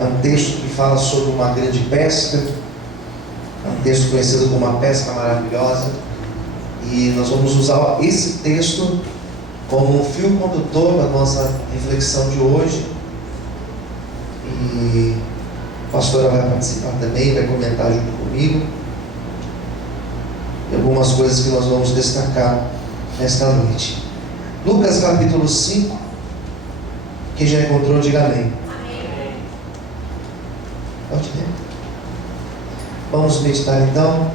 É um texto que fala sobre uma grande pesca, é um texto conhecido como a pesca maravilhosa, e nós vamos usar esse texto como fio condutor da nossa reflexão de hoje. E a pastora vai participar também, vai comentar junto comigo algumas coisas que nós vamos destacar nesta noite. Lucas capítulo 5. Quem já encontrou, diga amém. Amém. Pode ler. Vamos meditar então.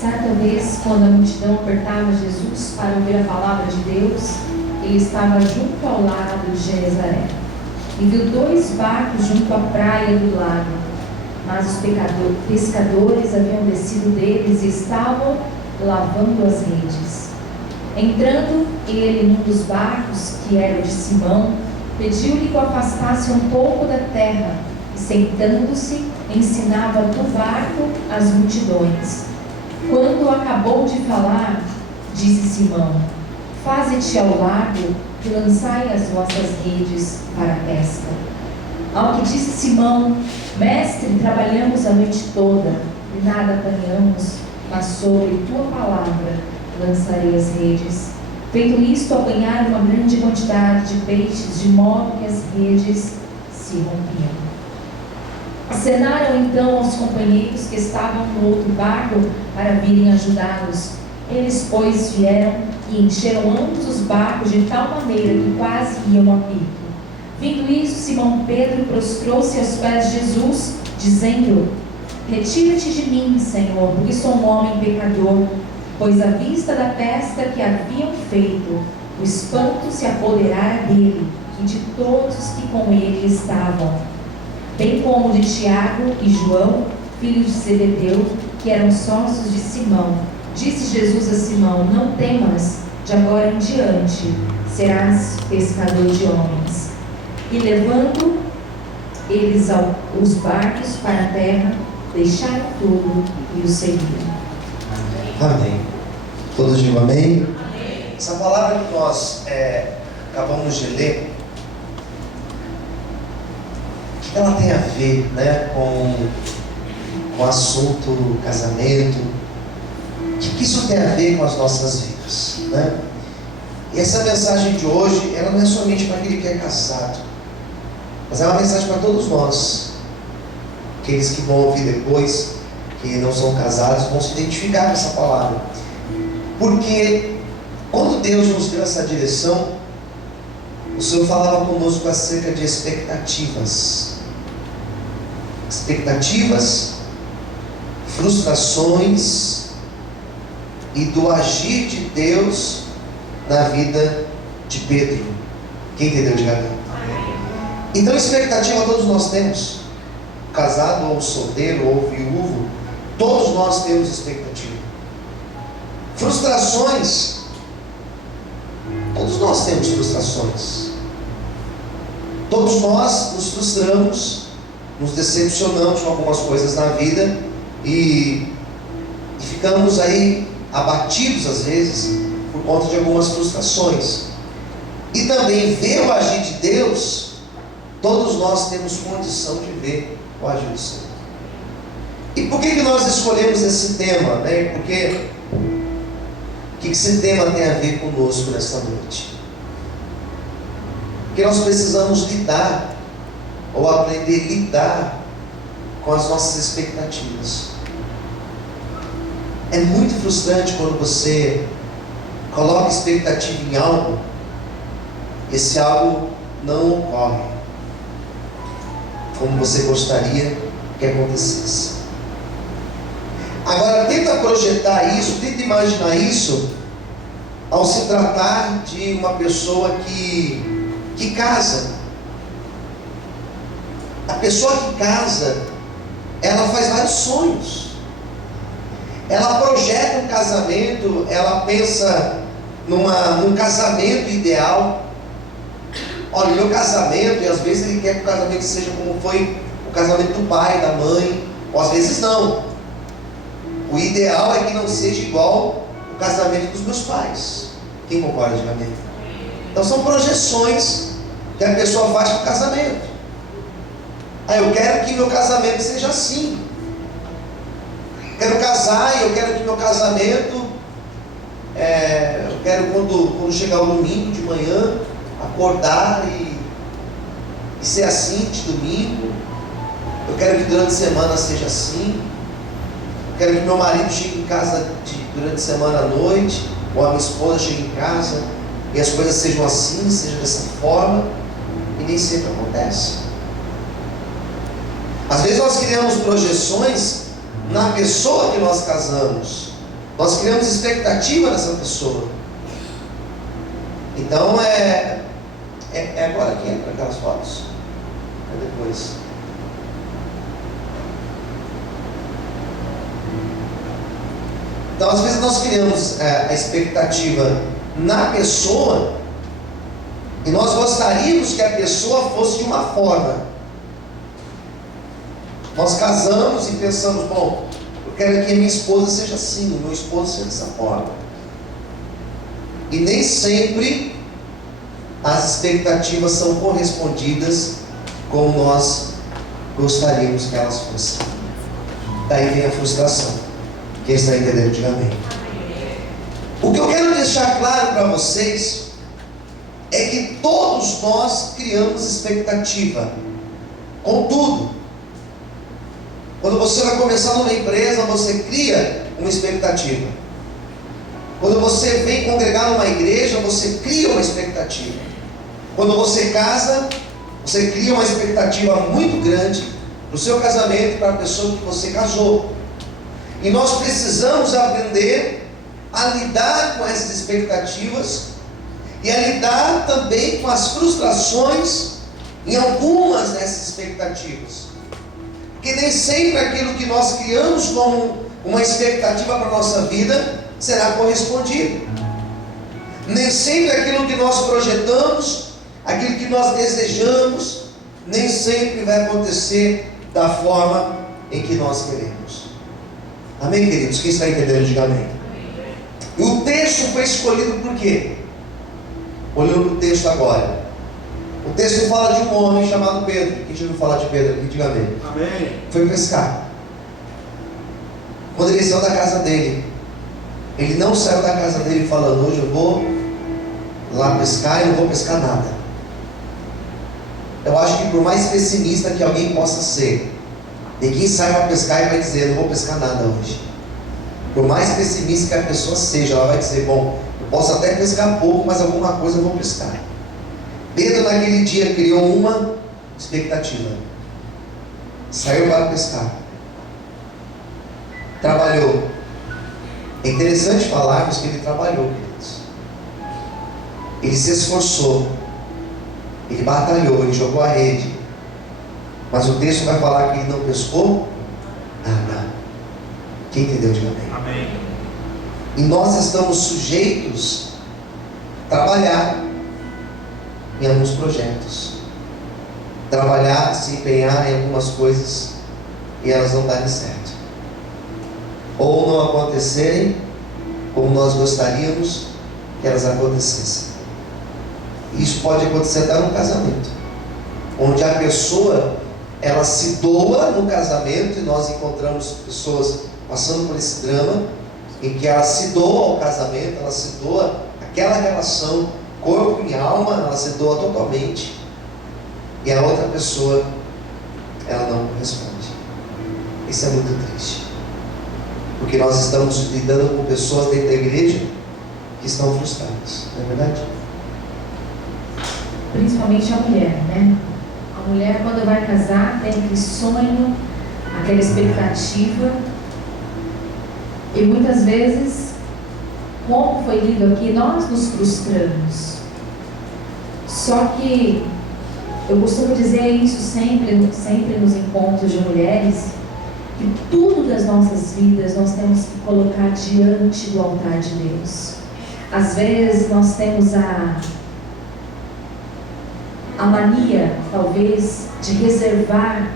Certa vez, quando a multidão apertava Jesus para ouvir a palavra de Deus, ele estava junto ao lado de Genezaré. E viu 2 barcos junto à praia do lago, mas os pescadores haviam descido deles e estavam lavando as redes. Entrando ele num dos barcos, que era o de Simão, pediu-lhe que o afastasse um pouco da terra, e sentando-se, ensinava do barco as multidões. Quando acabou de falar, disse Simão: faze-te ao largo e lançai as vossas redes para a pesca. Ao que disse Simão: Mestre, trabalhamos a noite toda e nada apanhamos, mas sobre tua palavra lançarei as redes. Feito isto, apanharam uma grande quantidade de peixes, de modo que as redes se rompiam. Acenaram então aos companheiros que estavam no outro barco para virem ajudá-los. Eles, pois, vieram e encheram ambos os barcos de tal maneira que quase iam a pique. Vindo isso, Simão Pedro prostrou-se aos pés de Jesus, dizendo: retira-te de mim, Senhor, porque sou um homem pecador. Pois à vista da pesca que haviam feito, o espanto se apoderara dele e de todos que com ele estavam, bem como de Tiago e João, filhos de Zebedeu, que eram sócios de Simão. Disse Jesus a Simão: não temas, de agora em diante serás pescador de homens. E levando eles os barcos para a terra, deixaram tudo e o seguiram. Amém. Todos digam amém. Amém. Essa palavra que nós acabamos de ler, o que ela tem a ver, né, com o assunto casamento? O que isso tem a ver com as nossas vidas, né? E essa mensagem de hoje, ela não é somente para aquele que é casado, mas é uma mensagem para todos nós. Aqueles que vão ouvir depois, que não são casados, vão se identificar com essa palavra. Porque quando Deus nos deu essa direção, o Senhor falava conosco acerca de expectativas. Expectativas, frustrações e do agir de Deus na vida de Pedro. Quem entendeu, diga amém. Então, expectativa todos nós temos. Casado ou solteiro ou viúvo, todos nós temos expectativa. Frustrações, todos nós temos frustrações. Todos nós nos frustramos, nos decepcionamos com algumas coisas na vida e ficamos aí abatidos às vezes por conta de algumas frustrações. E também ver o agir de Deus, todos nós temos condição de ver o agir do Senhor. E por que nós escolhemos esse tema, né? Porque o que esse tema tem a ver conosco nesta noite? Porque nós precisamos lidar, ou aprender a lidar com as nossas expectativas. É muito frustrante quando você coloca expectativa em algo, esse algo não ocorre como você gostaria que acontecesse. Agora, tenta projetar isso, tenta imaginar isso ao se tratar de uma pessoa que casa. A pessoa que casa, ela faz vários sonhos. Ela projeta um casamento, ela pensa num casamento ideal. Olha, o meu casamento, e às vezes ele quer que o casamento seja como foi o casamento do pai, da mãe, ou às vezes não. O ideal é que não seja igual o casamento dos meus pais. Quem concorda, diga amém. Então são projeções que a pessoa faz para o casamento. Eu quero que meu casamento seja assim. Quero casar e eu quero que meu casamento, eu quero quando chegar o domingo de manhã, acordar e ser assim de domingo. Eu quero que durante a semana seja assim. Eu quero que meu marido chegue em casa durante a semana à noite, ou a minha esposa chegue em casa e as coisas sejam assim, sejam dessa forma, e nem sempre acontece. Às vezes nós criamos projeções na pessoa que nós casamos, nós criamos expectativa nessa pessoa. Então agora que entra aquelas fotos, depois. Então às vezes nós criamos a expectativa na pessoa e nós gostaríamos que a pessoa fosse de uma forma. Nós casamos e pensamos, bom, eu quero que a minha esposa seja assim, o meu esposo seja dessa forma. E nem sempre as expectativas são correspondidas como nós gostaríamos que elas fossem. Daí vem a frustração. Quem está entendendo, diga amém. O que eu quero deixar claro para vocês é que todos nós criamos expectativa com tudo. Quando você vai começar numa empresa, você cria uma expectativa. Quando você vem congregar numa igreja, você cria uma expectativa. Quando você casa, você cria uma expectativa muito grande para o seu casamento e para a pessoa que você casou. E nós precisamos aprender a lidar com essas expectativas e a lidar também com as frustrações em algumas dessas expectativas. Porque nem sempre aquilo que nós criamos como uma expectativa para a nossa vida será correspondido. Nem sempre aquilo que nós projetamos, aquilo que nós desejamos, nem sempre vai acontecer da forma em que nós queremos. Amém, queridos? Quem está entendendo, diga amém. E o texto foi escolhido por quê? Olhando para o texto agora. O texto fala de um homem chamado Pedro. Quem já ouviu falar de Pedro aqui, diga amém. Amém. Foi pescar. Quando ele saiu da casa dele, ele não saiu da casa dele falando, hoje eu vou lá pescar e não vou pescar nada. Eu acho que por mais pessimista que alguém possa ser, ninguém sai para pescar e vai dizer, não vou pescar nada hoje. Por mais pessimista que a pessoa seja, ela vai dizer, bom, eu posso até pescar pouco, mas alguma coisa eu vou pescar. Pedro naquele dia criou uma expectativa. Saiu para pescar. Trabalhou. É interessante falarmos que ele trabalhou, queridos. Ele se esforçou. Ele batalhou, ele jogou a rede. Mas o texto vai falar que ele não pescou nada. Quem entendeu, diga amém. Amém. E nós estamos sujeitos a trabalhar em alguns projetos, trabalhar, se empenhar em algumas coisas e elas não darem certo, ou não acontecerem como nós gostaríamos que elas acontecessem. Isso pode acontecer até no casamento, onde a pessoa ela se doa no casamento, e nós encontramos pessoas passando por esse drama em que ela se doa ao casamento, ela se doa àquela relação, corpo e alma, ela se doa totalmente, e a outra pessoa ela não corresponde. Isso é muito triste, porque nós estamos lidando com pessoas dentro da igreja que estão frustradas, não é verdade? Principalmente a mulher, né? A mulher, quando vai casar, tem aquele sonho, aquela expectativa, e muitas vezes, como foi lido aqui, nós nos frustramos. Só que eu costumo dizer isso sempre nos encontros de mulheres, que tudo das nossas vidas nós temos que colocar diante do altar de Deus. Às vezes nós temos a mania, talvez, de reservar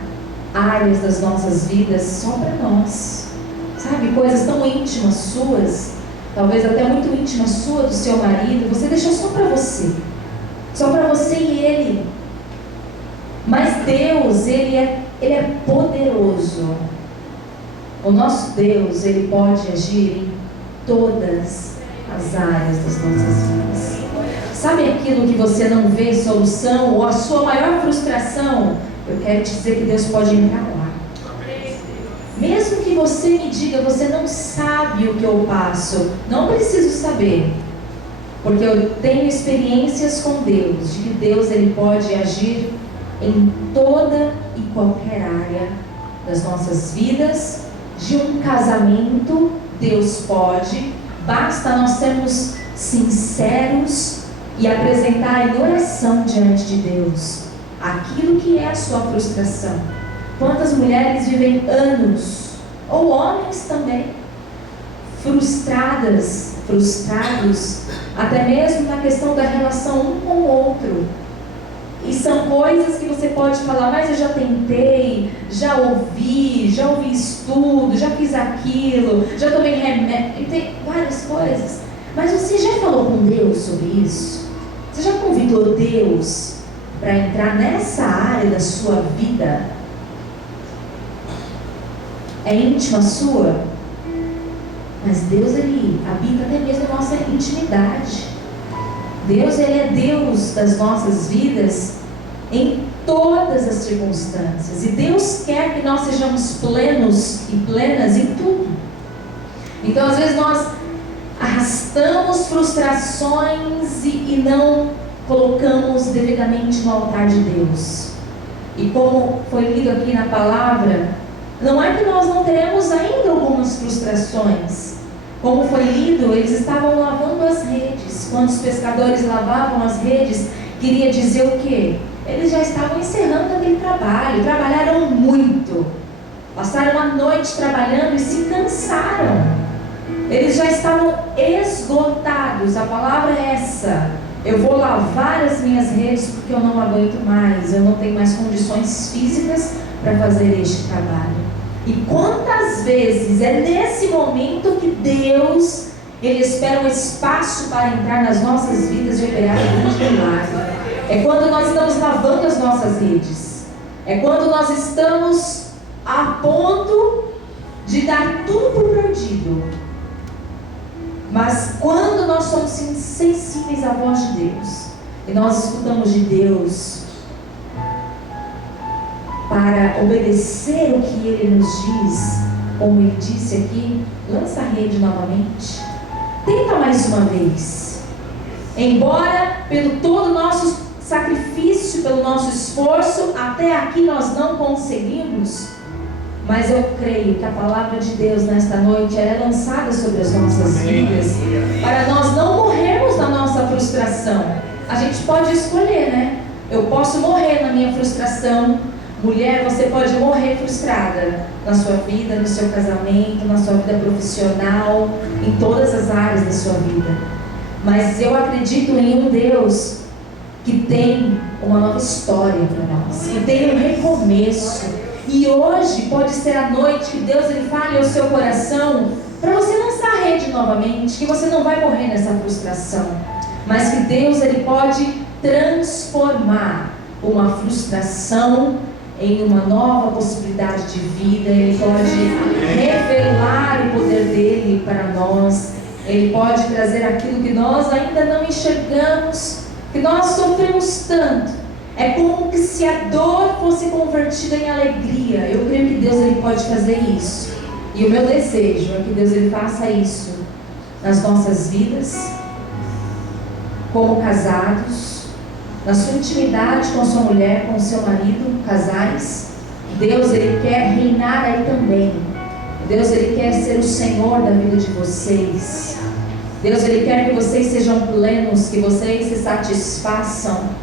áreas das nossas vidas só para nós, sabe? Coisas tão íntimas suas, talvez até muito íntimas sua, do seu marido, você deixou só para você e ele. Mas Deus, Ele é poderoso. O nosso Deus, Ele pode agir em todas as áreas das nossas vidas. Sabe aquilo que você não vê solução, ou a sua maior frustração? Eu quero te dizer que Deus pode entrar lá. Mesmo que você me diga, você não sabe o que eu passo, não preciso saber, porque eu tenho experiências com Deus, de que Deus Ele pode agir em toda e qualquer área das nossas vidas. De um casamento, Deus pode, basta nós sermos sinceros e apresentar em oração diante de Deus aquilo que é a sua frustração. Quantas mulheres vivem anos, ou homens também, frustrados, até mesmo na questão da relação um com o outro. E são coisas que você pode falar, mas eu já tentei, já ouvi estudo, já fiz aquilo, já tomei remédio, tem várias coisas. Mas você já falou com Deus sobre isso? Você já convidou Deus para entrar nessa área da sua vida? É íntima sua? Mas Deus, Ele habita até mesmo a nossa intimidade. Deus, Ele é Deus das nossas vidas em todas as circunstâncias. E Deus quer que nós sejamos plenos e plenas em tudo. Então, às vezes, nós arrastamos frustrações e não colocamos devidamente no altar de Deus. E como foi lido aqui na palavra, não é que nós não teremos ainda algumas frustrações. Como foi lido, eles estavam lavando as redes. Quando os pescadores lavavam as redes, queria dizer o quê? Eles já estavam encerrando aquele trabalho, trabalharam muito, passaram a noite trabalhando e se cansaram. Eles já estavam esgotados. A palavra é essa: eu vou lavar as minhas redes porque eu não aguento mais, eu não tenho mais condições físicas para fazer este trabalho. E quantas vezes é nesse momento que Deus, Ele espera um espaço para entrar nas nossas vidas e operar um grande milagre. É quando nós estamos lavando as nossas redes. É quando nós estamos a ponto de dar tudo por perdido. Mas quando nós somos sensíveis à voz de Deus, e nós escutamos de Deus para obedecer o que Ele nos diz, como Ele disse aqui, lança a rede novamente, tenta mais uma vez. Embora pelo todo o nosso sacrifício, pelo nosso esforço, até aqui nós não conseguimos, mas eu creio que a palavra de Deus nesta noite é lançada sobre as nossas vidas, para nós não morrermos na nossa frustração. A gente pode escolher, né? Eu posso morrer na minha frustração. Mulher, você pode morrer frustrada na sua vida, no seu casamento, na sua vida profissional, em todas as áreas da sua vida. Mas eu acredito em um Deus que tem uma nova história para nós, que tem um recomeço. E hoje pode ser a noite que Deus Ele fale ao seu coração para você lançar a rede novamente, que você não vai morrer nessa frustração, mas que Deus Ele pode transformar uma frustração em uma nova possibilidade de vida. Ele pode revelar o poder dele para nós. Ele pode trazer aquilo que nós ainda não enxergamos, que nós sofremos tanto. É como que se a dor fosse convertida em alegria. Eu creio que Deus Ele pode fazer isso. E o meu desejo é que Deus Ele faça isso nas nossas vidas, como casados, na sua intimidade com a sua mulher, com o seu marido, casais. Deus Ele quer reinar aí também. Deus Ele quer ser o Senhor da vida de vocês. Deus Ele quer que vocês sejam plenos, que vocês se satisfaçam.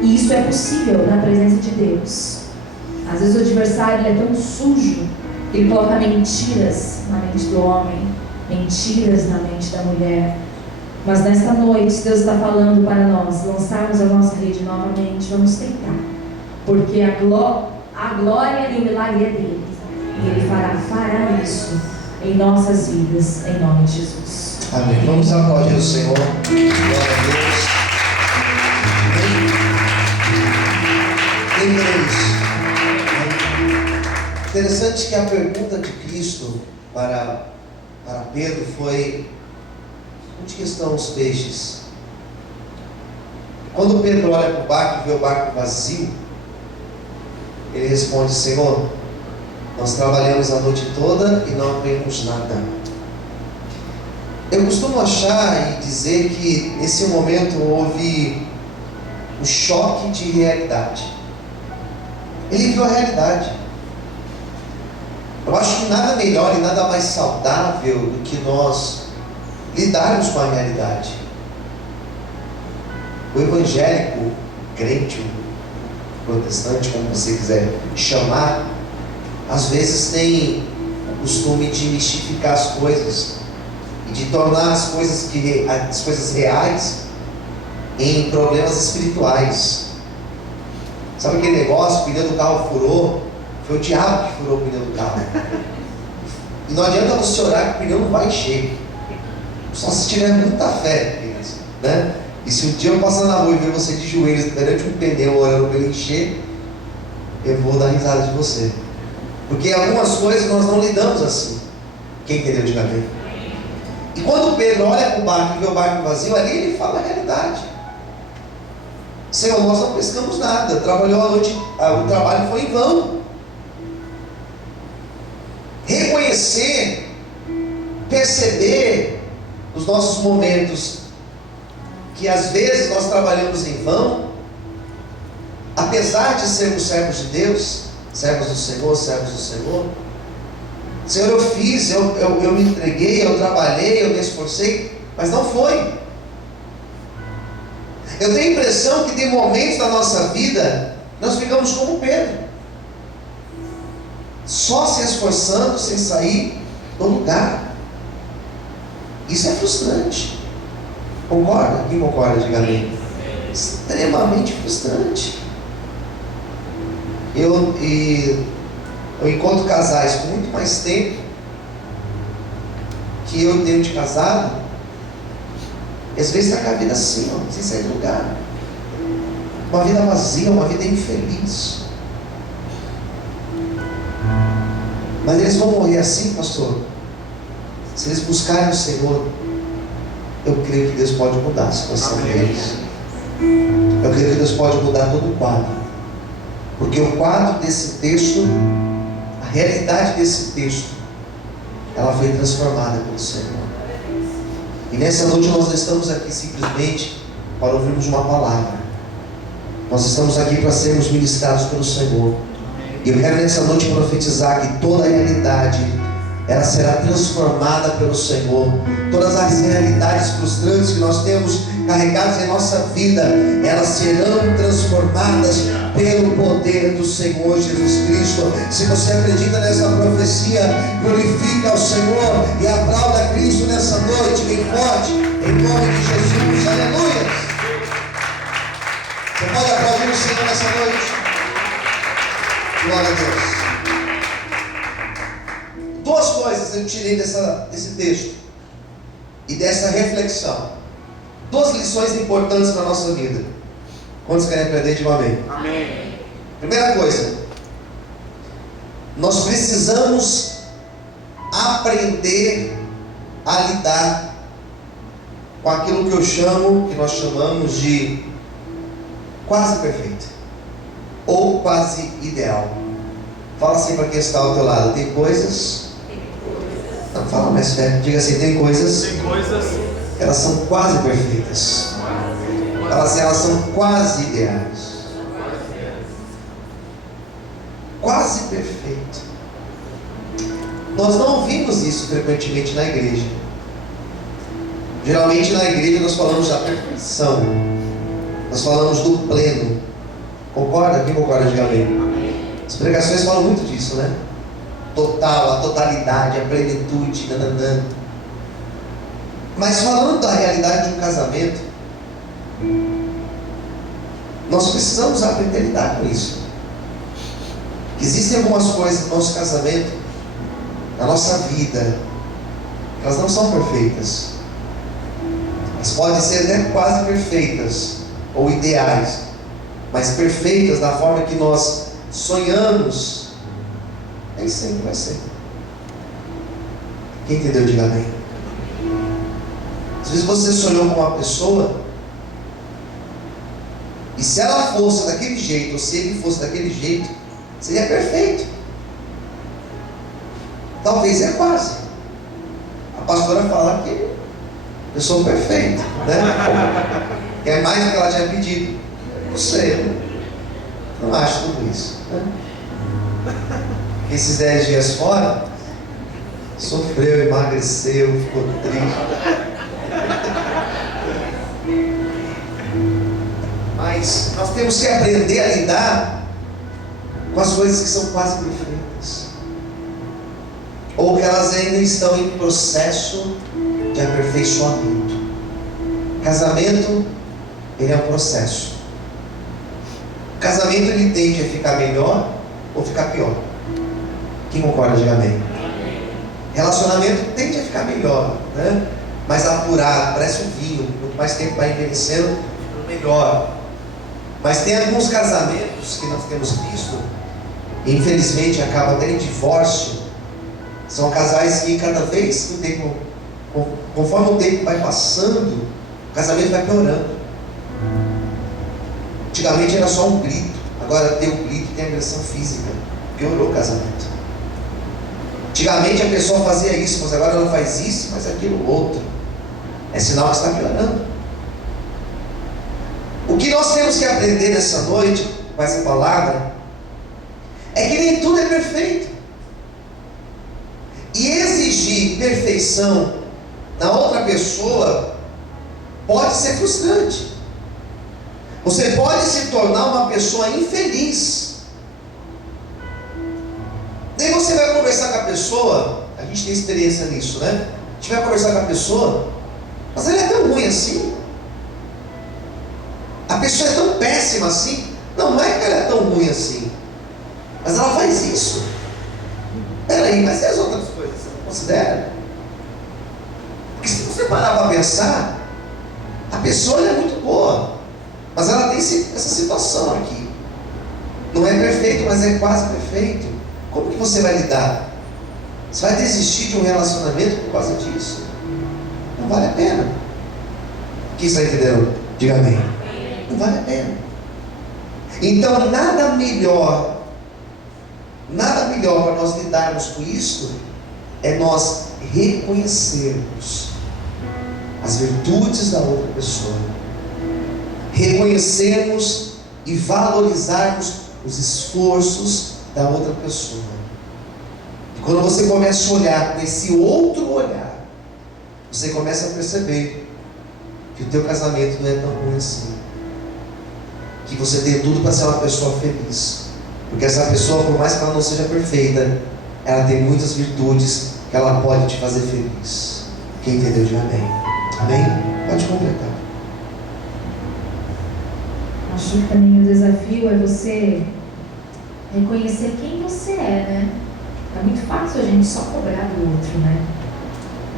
E isso é possível na presença de Deus. Às vezes o adversário ele é tão sujo que ele coloca mentiras na mente do homem, mentiras na mente da mulher. Mas nesta noite Deus está falando para nós lançarmos a nossa rede novamente. Vamos tentar, porque a glória e o milagre é dele, e Ele fará isso em nossas vidas, em nome de Jesus. Amém. Vamos aplaudir o Senhor. Glória a Deus. Quem crê nisso? Interessante que a pergunta de Cristo para Pedro foi: onde que estão os peixes? Quando Pedro olha para o barco e vê o barco vazio, ele responde: Senhor, nós trabalhamos a noite toda e não apanhamos nada. Eu costumo achar e dizer que nesse momento houve um choque de realidade. Ele viu a realidade. Eu acho que nada melhor e nada mais saudável do que nós lidarmos com a realidade. O evangélico, crente, o protestante, como você quiser chamar, às vezes tem o costume de mistificar as coisas e de tornar as coisas reais em problemas espirituais. Sabe aquele negócio, o pneu do carro furou? Foi o diabo que furou o pneu do carro. E não adianta você orar que o pneu não vai encher. Só se tiver muita fé, né? E se um dia eu passar na rua e ver você de joelhos perante um pneu orando para ele encher, eu vou dar risada de você. Porque algumas coisas nós não lidamos assim. Quem entendeu, diga amém. E quando Pedro olha para o barco e vê o barco vazio, ali ele fala a realidade. Senhor, nós não pescamos nada, trabalhou a noite, o trabalho foi em vão. Reconhecer, perceber nos nossos momentos que às vezes nós trabalhamos em vão, apesar de sermos servos de Deus, servos do Senhor, Senhor, eu fiz, eu me entreguei, eu trabalhei, eu me esforcei, mas não foi. Eu tenho a impressão que tem momentos da nossa vida nós ficamos como Pedro, só se esforçando sem sair do lugar. Isso é frustrante. Concorda? Quem concorda, diga amém. Extremamente frustrante. Eu encontro casais com muito mais tempo que eu tenho de casado, e às vezes está com a vida assim, ó, sem sair do lugar. Uma vida vazia, uma vida infeliz. Mas eles vão morrer assim, pastor? Se eles buscarem o Senhor, eu creio que Deus pode mudar a situação deles. Eu creio que Deus pode mudar todo o quadro. Porque o quadro desse texto, a realidade desse texto, ela foi transformada pelo Senhor. E nessa noite nós não estamos aqui simplesmente para ouvirmos uma palavra. Nós estamos aqui para sermos ministrados pelo Senhor. E eu quero nessa noite profetizar que toda a realidade, ela será transformada pelo Senhor. Todas as realidades frustrantes que nós temos carregadas em nossa vida, elas serão transformadas pelo poder do Senhor Jesus Cristo. Se você acredita nessa profecia, glorifica ao Senhor e aplauda Cristo nessa noite, bem forte, em nome de Jesus. Aleluia! Você pode aplaudir o Senhor nessa noite? Glória a Deus. Duas coisas eu tirei desse texto e dessa reflexão. Duas lições importantes para a nossa vida. Quantos querem aprender? Digam amém. Amém. Primeira coisa, nós precisamos aprender a lidar com aquilo que nós chamamos de quase perfeito ou quase ideal. Fala assim para quem está ao teu lado: tem coisas. Não, fala mais perto. Diga assim: tem coisas. Elas são quase perfeitas. Elas são quase ideais. Quase perfeito. Nós não ouvimos isso frequentemente na igreja. Geralmente na igreja nós falamos da perfeição. Nós falamos do pleno. Concorda? Quem concorda? Diga amém. As pregações falam muito disso, né? Total, a totalidade, a plenitude, nananã. Mas falando da realidade de um casamento, nós precisamos aprender a lidar com isso. Existem algumas coisas no nosso casamento, na nossa vida, elas não são perfeitas. Elas podem ser até quase perfeitas ou ideais, mais perfeitas, da forma que nós sonhamos, nem sempre vai ser. Quem entendeu, diga amém. Às vezes você sonhou com uma pessoa, e se ela fosse daquele jeito, ou se ele fosse daquele jeito, seria perfeito. Talvez é quase. A pastora fala que eu sou perfeito, né? Que é mais do que ela tinha pedido. Não sei, né? Não acho tudo isso, né? Esses 10 dias fora, sofreu, emagreceu, ficou triste. Mas nós temos que aprender a lidar com as coisas que são quase perfeitas, ou que elas ainda estão em processo de aperfeiçoamento. Casamento, ele é um processo. O casamento, ele tende a ficar melhor ou ficar pior. Quem concorda, diga amém. Relacionamento tende a ficar melhor, né? Mais apurado, parece um vinho, quanto mais tempo vai envelhecendo, melhor. Mas tem alguns casamentos que nós temos visto, e infelizmente acaba até em divórcio. São casais que cada vez que o tempo, conforme o tempo vai passando, o casamento vai piorando. Antigamente era só um grito, agora tem o grito e tem a agressão física. Piorou o casamento. Antigamente a pessoa fazia isso, mas agora ela faz isso, mas aquilo outro. É sinal que está piorando. O que nós temos que aprender nessa noite, com essa palavra, é que nem tudo é perfeito. E exigir perfeição na outra pessoa pode ser frustrante. Você pode se tornar uma pessoa infeliz. Daí você vai conversar com a pessoa, a gente tem experiência nisso, né? A gente vai conversar com a pessoa, mas ela é tão ruim assim. A pessoa é tão péssima assim. Não é que ela é tão ruim assim, mas ela faz isso. Peraí, mas e as outras coisas? Você não considera? Porque se você parar para pensar, a pessoa é muito boa, mas ela tem essa situação aqui. Não é perfeito, mas é quase perfeito. Como que você vai lidar? Você vai desistir de um relacionamento por causa disso? Não vale a pena. Quem está entendendo? Diga amém. Não vale a pena. Então nada melhor para nós lidarmos com isso é nós reconhecermos as virtudes da outra pessoa, reconhecermos e valorizarmos os esforços da outra pessoa. E quando você começa a olhar com esse outro olhar, você começa a perceber que o teu casamento não é tão ruim assim, que você tem tudo para ser uma pessoa feliz, porque essa pessoa, por mais que ela não seja perfeita, ela tem muitas virtudes que ela pode te fazer feliz. Quem entendeu, diga amém. Amém? Pode completar. Acho que também o desafio é você reconhecer quem você é, né? É muito fácil a gente só cobrar do outro, né?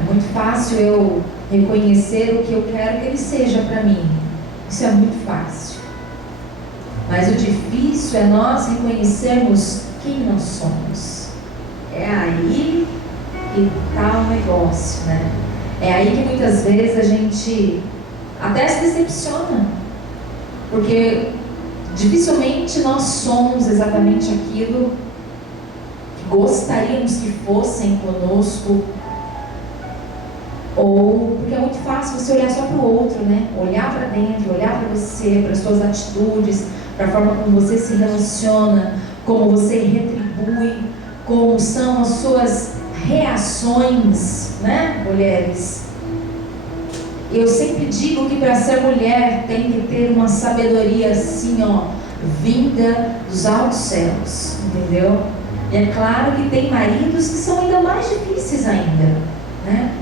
É muito fácil eu reconhecer o que eu quero que ele seja para mim. Isso é muito fácil. Mas o difícil é nós reconhecermos quem nós somos. É aí que está o negócio, né? É aí que muitas vezes a gente até se decepciona, porque dificilmente nós somos exatamente aquilo que gostaríamos que fossem conosco, ou porque é muito fácil você olhar só para o outro, né? Olhar para dentro, olhar para você, para as suas atitudes, para a forma como você se relaciona, como você retribui, como são as suas reações, né, mulheres? Eu sempre digo que para ser mulher tem que ter uma sabedoria assim, ó, vinda dos altos céus, entendeu? E é claro que tem maridos que são ainda mais difíceis ainda, né?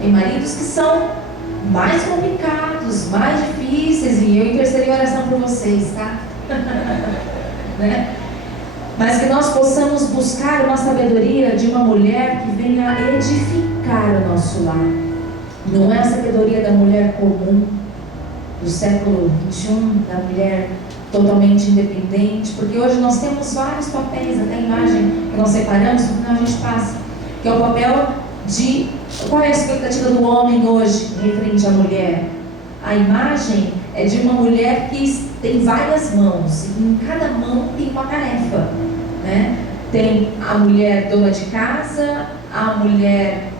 Tem maridos que são mais complicados, mais difíceis, e eu intercedi em oração por vocês, tá? Né? Mas que nós possamos buscar uma sabedoria de uma mulher que venha edificar o nosso lar. Não é a sabedoria da mulher comum, do século XXI, da mulher totalmente independente, porque hoje nós temos vários papéis, até a imagem que nós separamos, no final a gente passa, que é o papel de qual é a expectativa do homem hoje referente à mulher. A imagem é de uma mulher que tem várias mãos, e em cada mão tem uma tarefa, né? Tem a mulher dona de casa, a mulher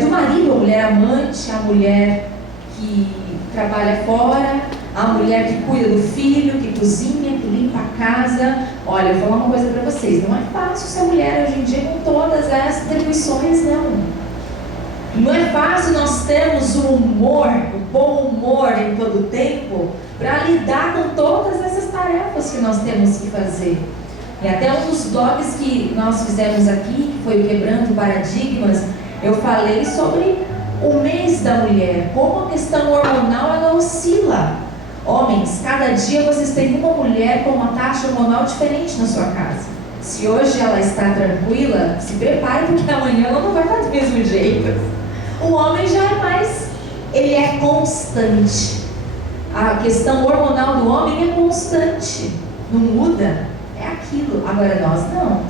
do marido, a mulher amante, a mulher que trabalha fora, a mulher que cuida do filho, que cozinha, que limpa a casa. Olha, eu vou falar uma coisa para vocês, não é fácil ser mulher hoje em dia com todas essas atribuições, não. Não é fácil nós termos o humor, o bom humor em todo o tempo, para lidar com todas essas tarefas que nós temos que fazer. E até um dos blogs que nós fizemos aqui, que foi o Quebrando Paradigmas, eu falei sobre o mês da mulher, como a questão hormonal ela oscila. Homens, cada dia vocês têm uma mulher com uma taxa hormonal diferente na sua casa. Se hoje ela está tranquila, se prepare porque amanhã ela não vai estar do mesmo jeito. O homem já é mais, ele é constante. A questão hormonal do homem é constante, não muda, é aquilo. Agora nós não.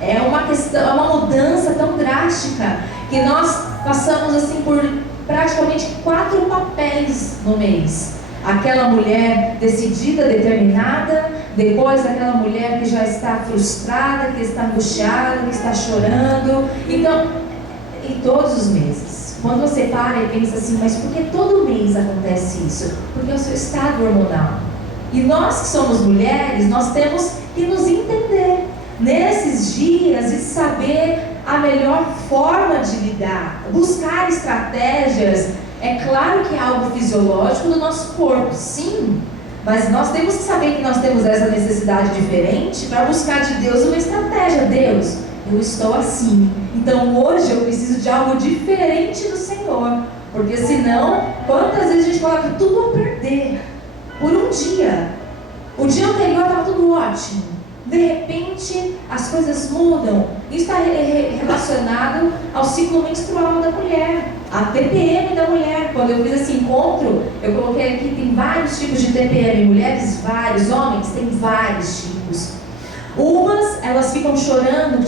É uma questão, é uma mudança tão drástica que nós passamos assim por praticamente 4 papéis no mês. Aquela mulher decidida, determinada, depois aquela mulher que já está frustrada, que está angustiada, que está chorando. Então, em todos os meses. Quando você para e pensa assim, mas por que todo mês acontece isso? Porque é o seu estado hormonal. E nós que somos mulheres, nós temos que nos entender nesses dias e saber a melhor forma de lidar, buscar estratégias. É claro que é algo fisiológico do nosso corpo, sim, mas nós temos que saber que nós temos essa necessidade diferente para buscar de Deus uma estratégia. Deus, eu estou assim, então hoje eu preciso de algo diferente do Senhor, porque senão, quantas vezes a gente coloca tudo a perder por um dia? O dia anterior estava tudo ótimo, de repente as coisas mudam. Isso está relacionado ao ciclo menstrual da mulher, a TPM da mulher. Quando eu fiz esse encontro, eu coloquei aqui, tem vários tipos de TPM, mulheres vários, homens tem vários tipos. Umas, elas ficam chorando